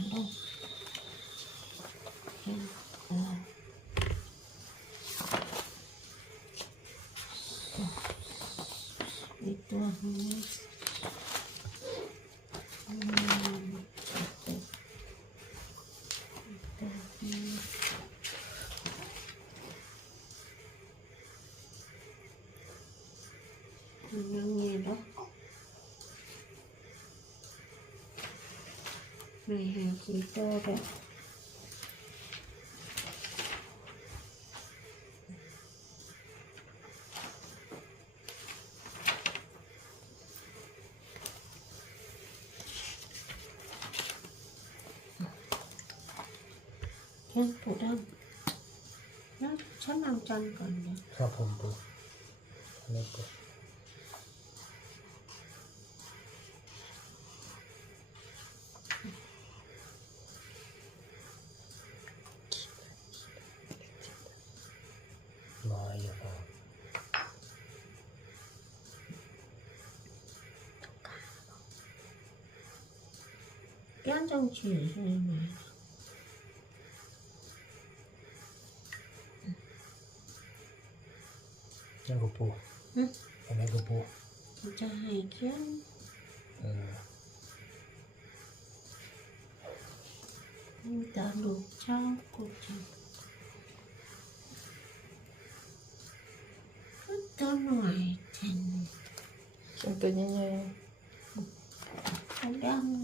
ำอื ไม่หาสีโตเลยยังถูกต้องแล้วฉันเอาจันก่อนเลยครับผมปูอันนี้ปู ย้อนจงฉี่ใช่ไหมยังกับปูอืมอันนี้กับปูจะให้เขียนเออมีแต่ลูกเจ้ากู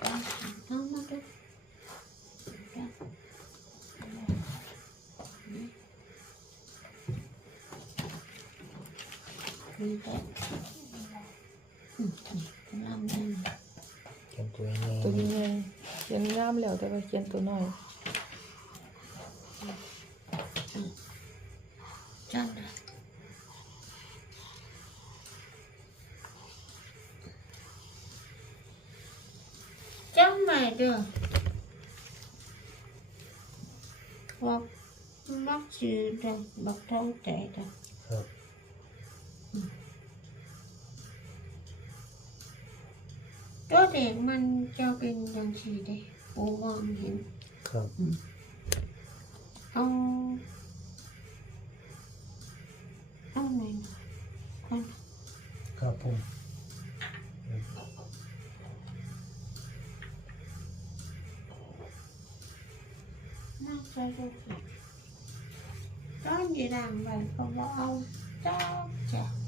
จังก็ตัวหน่อยเช่น เขียนตัวใหญ่ เขาดังดังน้ำมาดูดังนี่แต่อืมนี่กำลังเล่น เขียนตัวนี้ ๆตัวใหญ่ๆเขียนงามแล้วแต่ว่าเขียนตัวน้อย จำไม่เด้อว่ามักซื้อดอกบักทองแต่ดอกครับ ตัวเด็กมันจะเป็น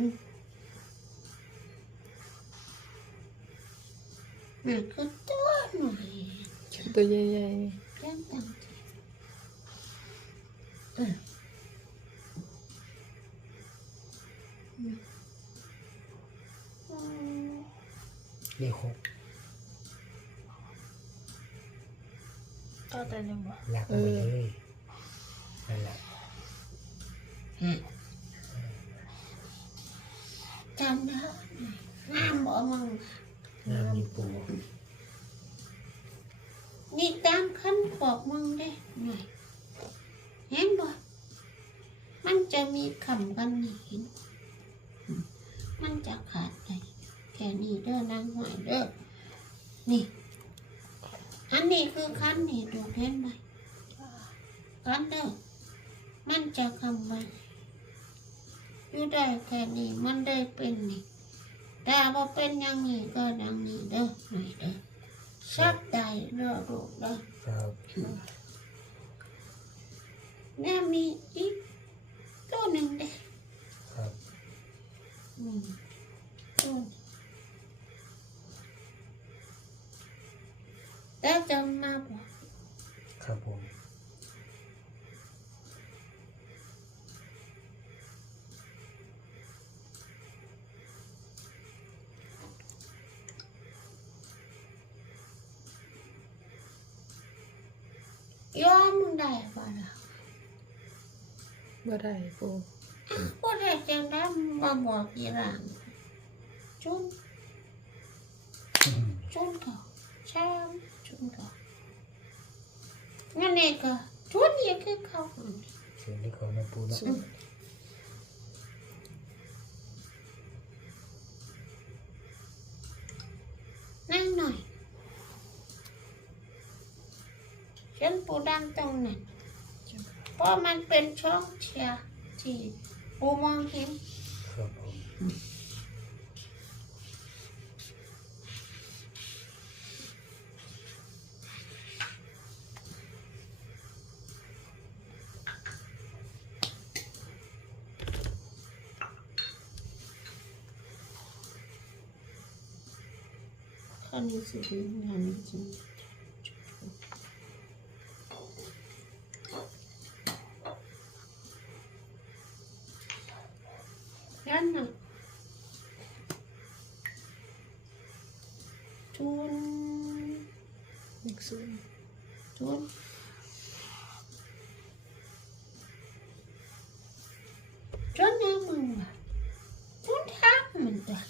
อืมนี่คือตัวหน่อยเขียนตัวใหญ่เล่นตังทีเอออืมอืม เลขหก ๆต่อแต่ยังบ่ ลากไปเลยนั่นแหละ จำได้งามบ่มึง น้ำมีปู นี่ตามขั้นบอกมึงได้หน่อยเห็นบ่ มันจะมีคำกันนี่เห็นอืมมันจะขาดไปแค่นี้เด้อนางหอยเด้อนี่ อันนี้คือคันนี่ดูเห็นไหมคันเด้อมันจะคำไว้อยู่ได้แค่นี้มันได้เป็นนี่แต่พอเป็นอย่างนี้ก็ดังนี้เด้อหน่อยเด้อชักได้เด้อลูกเด้อครับเนี่ยมีอีก ตัวหนึ่งเด้อครับอืมตัวหนึ่งแต่จะมาบอกครับผม ยอมมึงได้ป่ะล่ะ บ่ได้ปูก็ได้จังได้มาบอกอีหลังจุนอืมจุนเขาช้ำจุนเขางั้นเองก็จุนอีกคือเขาเสียงที่เขามาปูเนาะศูนย์นั่งหน่อยฉันปูดังตรงนั้น เพราะมันเป็นช่องเชียร์ที่ปูมองเห็นครับผมข้านี้สิริง เลขศูนย์ทุนทุนนะมึงว่ะทุนทักมันตัว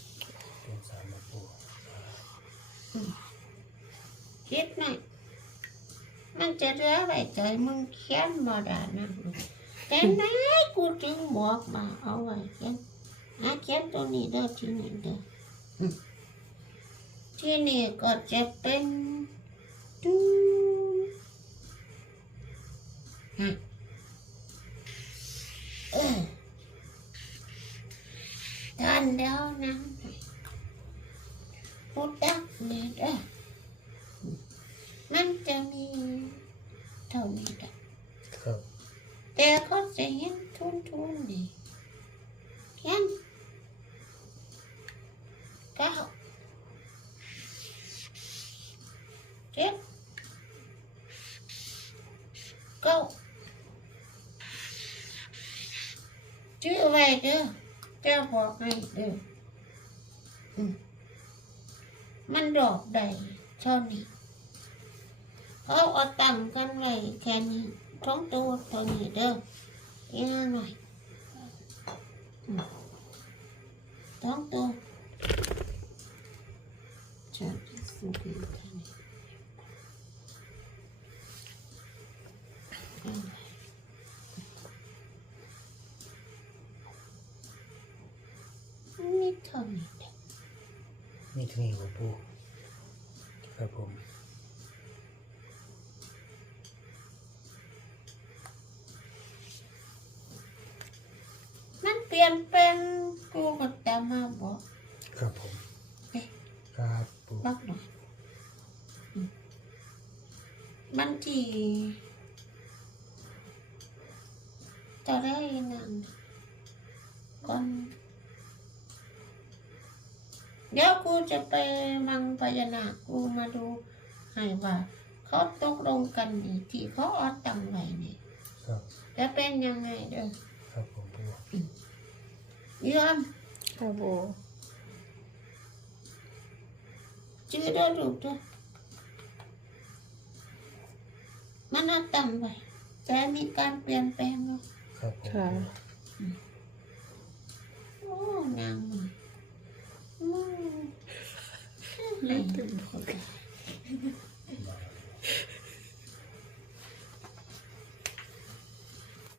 คิดหน่อยมันจะเหลือไว้ใจมึงเขียนบ่ได้นะแต่ไหนกูจึงบอกมาเอาไว้เขียนหาเขียนตัวนี้เด้อที่นี่เด้อที่นี่ก็จะเป็น ดูฮะเออทานแล้วนะพูดดักนี่เด้อ มันจะมีเท่านี้แหละ ครับ แต่เขาจะเห็นทุนทุนๆนี่เห็นเก้าเจ็ดเก้าชื่อไว้ เด้อเจ้าบอกให้เด้อมันดอกใดเท่านี้เขาเอาตั้งกันไว้แค่นี้ท้องตัวเท่านี้เด้ออีกหน่อยท้องตัวจะสุขีแค่นี้เอานี่เท่านี้ เด้อนี่ที่นี่ของปูครับผมมันเปลี่ยนเป็นกูก็จะมาบอกครับผม จะไปวังพญานาคกูมาดูให้ว่าเขาตกลงกันนี่ที่เขาเออดตังไว้นี่ครับจะเป็นยังไงเด้อครับผมปูยอมครับปูชื่อเด้อลูกเด้อมันเอาตังไว้แต่มีการเปลี่ยนแปลงเนาะครับผมค่ะ โอ้นางหน่อยอืมนึก 对，好看。